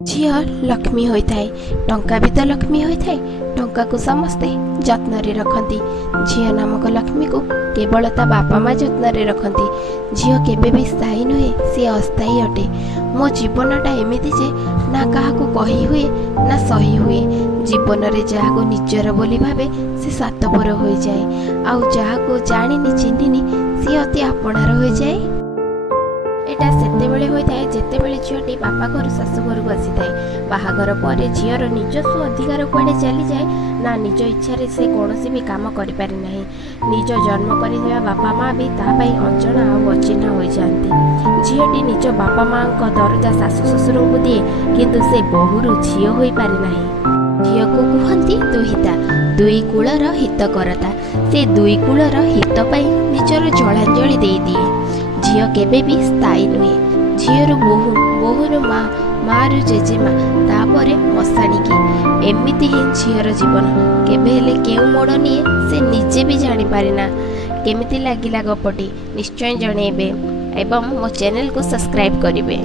झील लक्ष्मी होता है, टंका भी तो लक्ष्मी होता है। टंका को समस्ते जत्न रे रखती, झील नामक लक्ष्मी को केवल ता बापा माँ जत्न रे रखती। झील केबे भी स्थायी नुहे, सी अस्थायी अटे। मो जीवनटा एमिति जे ना काहाकू कही हुए ना सही हुए। जीवन रे जहाको निजर बोली भावे से स्वार्थपर हो जाए, आउ जहाको जानिनी चिन्हिनी सी अति आपणार हो जाए। एटा सेतेबेले होइथाए जेतेबेले झीलटी बापा घर शाशु घर को आसीथाए। बाहाघर पर झीर निजस्व अधिकार कुआडे चली जाए ना निज इच्छा से कौनसी भी काम करि पारि नाही। निज जन्म करिथिबा बापा माँ भी तापाई अजणा आ अचिन्हा हो जाती। झीलटी निज बापा माँ को दरजा शाशु शशुर को दिए, किंतु से बहुरू झील होई पारि नाही। झील को कुहंती दुहिता, दुई कूलर हित करता। से दुई कूलर हित पाई निजर जलांजलि दे दिए। झील केबे भी स्थायी नुहे। झीलरू बोहू, बोहूरू माँ, मारू जेजेमा, तापरे मशाणी। एमिति ही झीलर जीवन केबे हेले केउ मोड़ निए से निजे भी जानी पारिना। केमिति लागिला गपटी निश्चय जणेबे एवं मो चैनल को सब्सक्राइब करिवे।